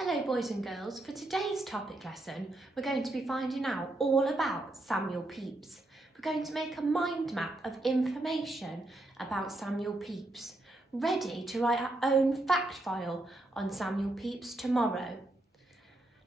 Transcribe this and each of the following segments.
Hello boys and girls, for today's topic lesson we're going to be finding out all about Samuel Pepys. We're going to make a mind map of information about Samuel Pepys, ready to write our own fact file on Samuel Pepys tomorrow.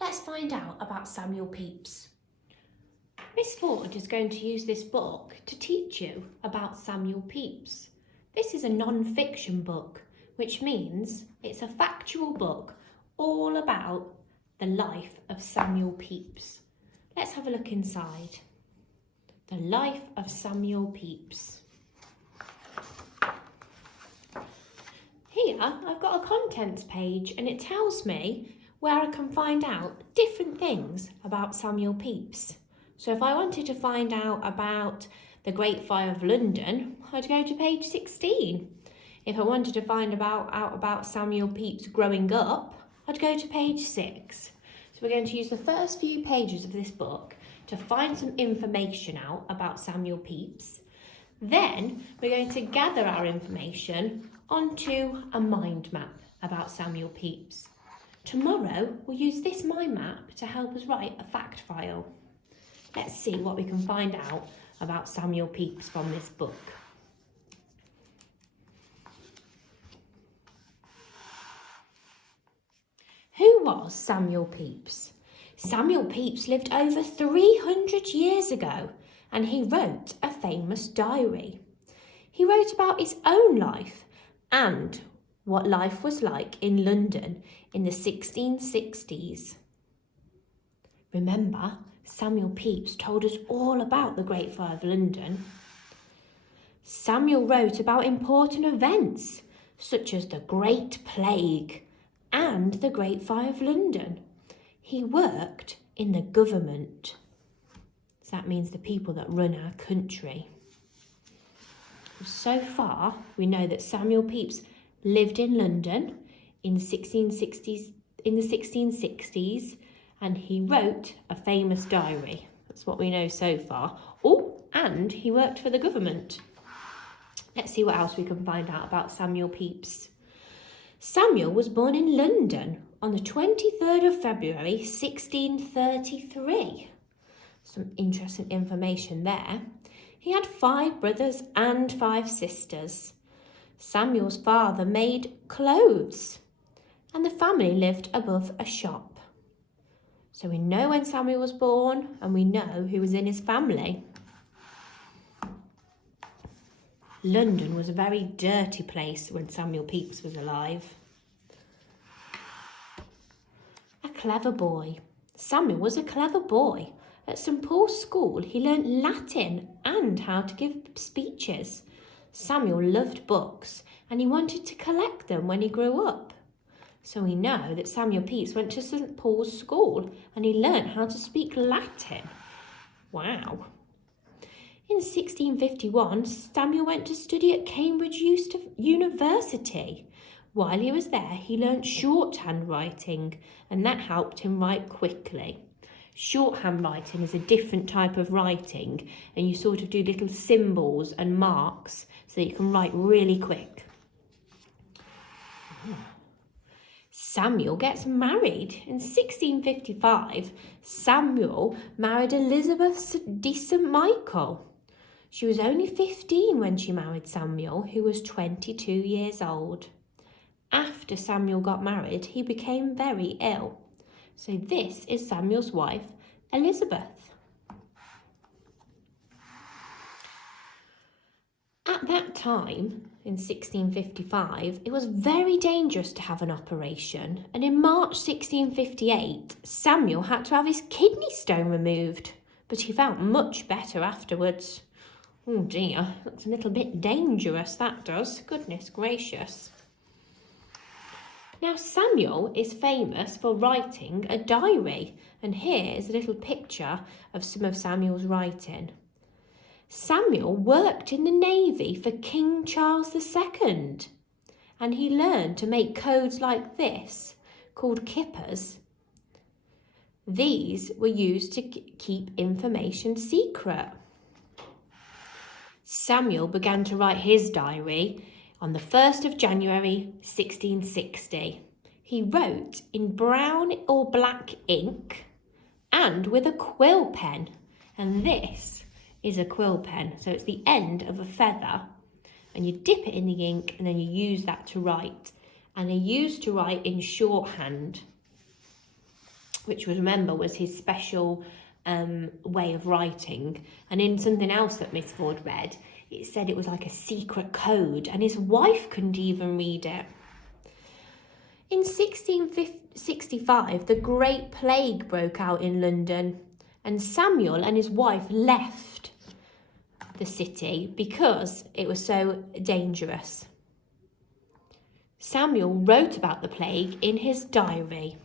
Let's find out about Samuel Pepys. Miss Ford is going to use this book to teach you about Samuel Pepys. This is a non-fiction book, which means it's a factual book all about the life of Samuel Pepys. Let's have a look inside. The life of Samuel Pepys. Here I've got a contents page and it tells me where I can find out different things about Samuel Pepys. So if I wanted to find out about the Great Fire of London, I'd go to page 16. If I wanted to find out about Samuel Pepys growing up, I'd go to page 6. So we're going to use the first few pages of this book to find some information out about Samuel Pepys. Then we're going to gather our information onto a mind map about Samuel Pepys. Tomorrow we'll use this mind map to help us write a fact file. Let's see what we can find out about Samuel Pepys from this book. Who was Samuel Pepys? Samuel Pepys lived over 300 years ago and he wrote a famous diary. He wrote about his own life and what life was like in London in the 1660s. Remember, Samuel Pepys told us all about the Great Fire of London. Samuel wrote about important events such as the Great Plague and the Great Fire of London. He worked in the government. So that means the people that run our country. So far, we know that Samuel Pepys lived in London in the 1660s, and he wrote a famous diary. That's what we know so far. Oh, and he worked for the government. Let's see what else we can find out about Samuel Pepys. Samuel was born in London on the 23rd of February 1633. Some interesting information there. He had 5 brothers and 5 sisters. Samuel's father made clothes and the family lived above a shop. So we know when Samuel was born and we know who was in his family. London was a very dirty place when Samuel Pepys was alive. A clever boy. Samuel was a clever boy. At St Paul's School, he learnt Latin and how to give speeches. Samuel loved books and he wanted to collect them when he grew up. So we know that Samuel Pepys went to St Paul's School and he learnt how to speak Latin. Wow. In 1651, Samuel went to study at Cambridge University. While he was there, he learnt shorthand writing, and that helped him write quickly. Shorthand writing is a different type of writing, and you sort of do little symbols and marks so that you can write really quick. Samuel gets married. In 1655, Samuel married Elizabeth de St Michael. She was only 15 when she married Samuel, who was 22 years old. After Samuel got married, he became very ill. So this is Samuel's wife, Elizabeth. At that time, in 1655, it was very dangerous to have an operation, and in March 1658, Samuel had to have his kidney stone removed, but he felt much better afterwards. Oh dear, looks a little bit dangerous, that does. Goodness gracious. Now Samuel is famous for writing a diary, and here is a little picture of some of Samuel's writing. Samuel worked in the Navy for King Charles II, and he learned to make codes like this, called kippers. These were used to keep information secret. Samuel began to write his diary on the 1st of January 1660. he wrote in brown or black ink and with a quill pen. And this is a quill pen. So it's the end of a feather. And you dip it in the ink and then you use that to write. And he used to write in shorthand, which was, remember, was his special way of writing. And in something else that Miss Ford read, it said it was like a secret code, and his wife couldn't even read it. In 1665, the Great Plague broke out in London, and Samuel and his wife left the city because it was so dangerous. Samuel wrote about the plague in his diary.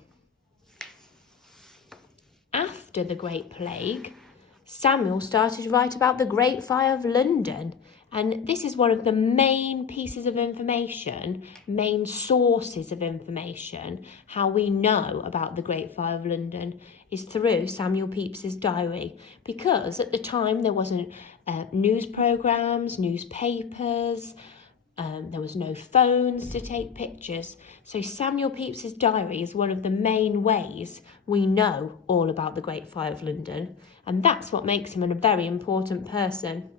After the Great Plague, Samuel started to write about the Great Fire of London. And this is one of the main pieces of information, main sources of information, how we know about the Great Fire of London is through Samuel Pepys's diary. Because at the time there wasn't news programmes, newspapers, there was no phones to take pictures. So Samuel Pepys's diary is one of the main ways we know all about the Great Fire of London. And that's what makes him a very important person.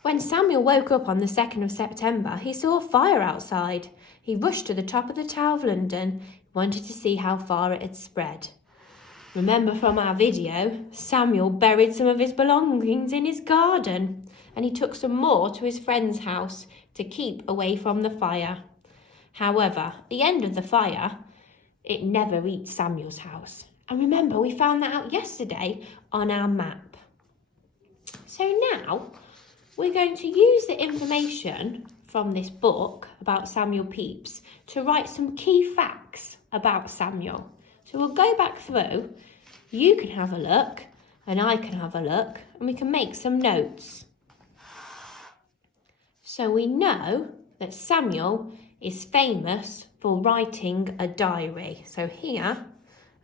When Samuel woke up on the 2nd of September, he saw a fire outside. He rushed to the top of the Tower of London, wanted to see how far it had spread. Remember from our video, Samuel buried some of his belongings in his garden, and he took some more to his friend's house to keep away from the fire. However, at the end of the fire, it never reached Samuel's house. And remember, we found that out yesterday on our map. So now, we're going to use the information from this book about Samuel Pepys to write some key facts about Samuel. So we'll go back through, you can have a look, and I can have a look, and we can make some notes. So we know that Samuel is famous for writing a diary. So here,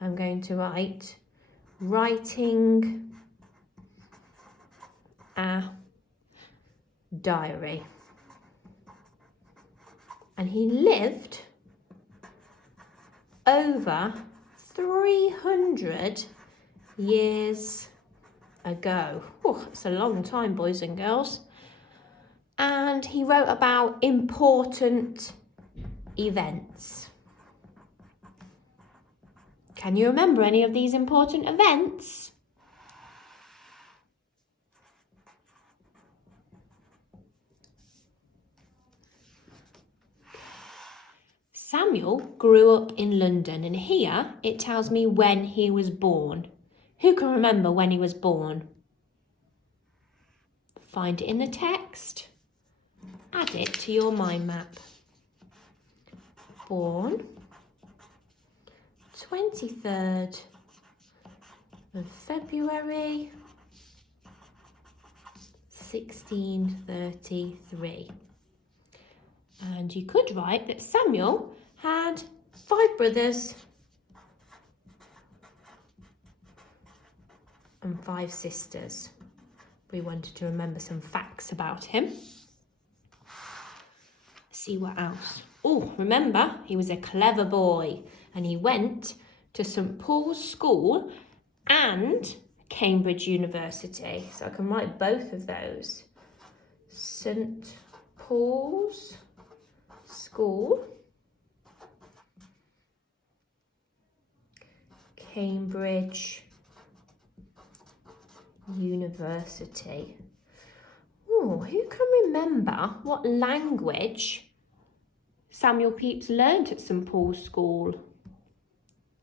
I'm going to write, writing a diary. And he lived over 300 years ago. Oh, it's a long time, boys and girls. And he wrote about important events. Can you remember any of these important events? Samuel grew up in London, and here it tells me when he was born. Who can remember when he was born? Find it in the text. Add it to your mind map. Born 23rd of February 1633. And you could write that Samuel had 5 brothers and 5 sisters. We wanted to remember some facts about him. Let's see what else. Oh, remember, he was a clever boy and he went to St Paul's School and Cambridge University. So I can write both of those. St Paul's School, Cambridge University. Oh, who can remember what language Samuel Pepys learnt at St Paul's School?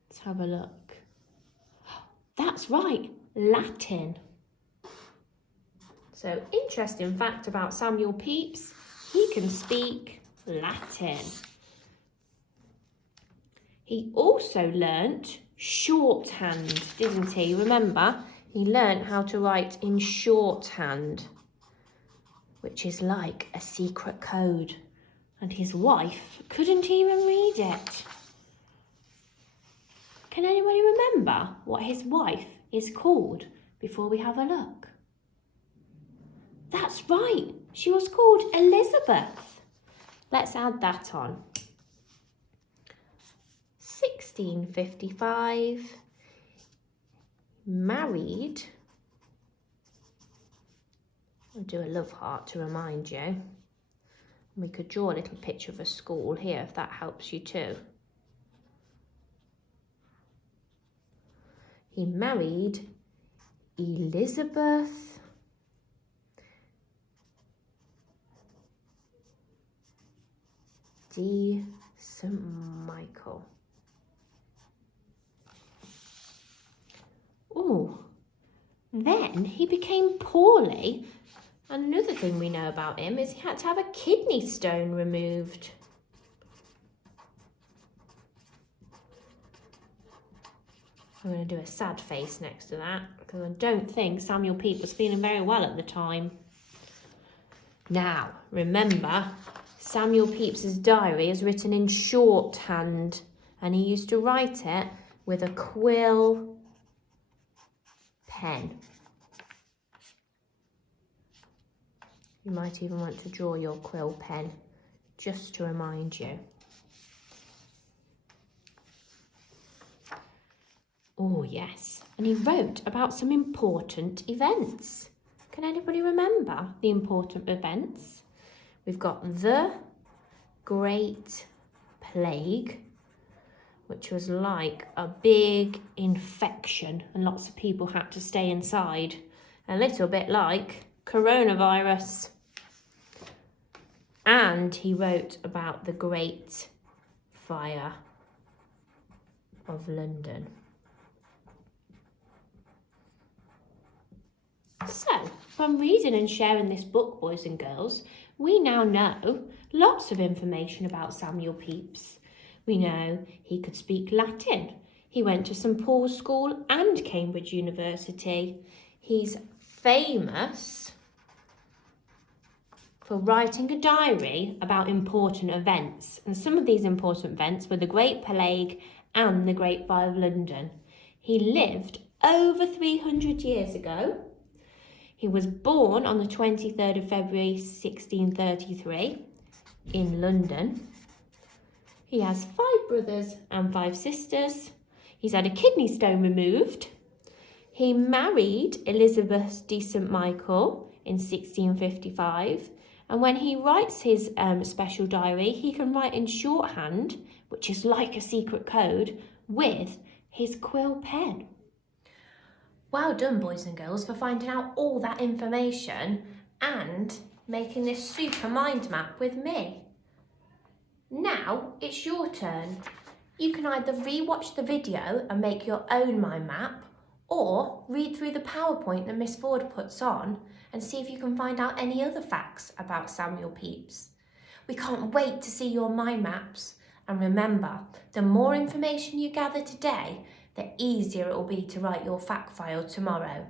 Let's have a look. That's right, Latin. So, interesting fact about Samuel Pepys, he can speak Latin. He also learnt shorthand, didn't he? Remember, he learnt how to write in shorthand, which is like a secret code. And his wife couldn't even read it. Can anybody remember what his wife is called before we have a look? That's right, she was called Elizabeth. Let's add that on. 1655. Married. I'll do a love heart to remind you. We could draw a little picture of a school here if that helps you too. He married Elizabeth de St. Michael. Oh, then he became poorly. And another thing we know about him is he had to have a kidney stone removed. I'm going to do a sad face next to that because I don't think Samuel Pepys was feeling very well at the time. Now, remember, Samuel Pepys's diary is written in shorthand and he used to write it with a quill pen. You might even want to draw your quill pen just to remind you. Oh yes, and he wrote about some important events. Can anybody remember the important events? We've got the Great Plague, which was like a big infection and lots of people had to stay inside. A little bit like coronavirus. And he wrote about the Great Fire of London. So, from reading and sharing this book, boys and girls, we now know lots of information about Samuel Pepys. We know he could speak Latin. He went to St. Paul's School and Cambridge University. He's famous for writing a diary about important events. And some of these important events were the Great Plague and the Great Fire of London. He lived over 300 years ago. He was born on the 23rd of February 1633 in London. He has 5 brothers and 5 sisters. He's had a kidney stone removed. He married Elizabeth de St. Michael in 1655. And when he writes his special diary, he can write in shorthand, which is like a secret code, with his quill pen. Well done, boys and girls, for finding out all that information and making this super mind map with me. Now it's your turn. You can either re-watch the video and make your own mind map, or read through the PowerPoint that Miss Ford puts on and see if you can find out any other facts about Samuel Pepys. We can't wait to see your mind maps. And remember, the more information you gather today, the easier it will be to write your fact file tomorrow.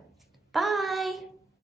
Bye!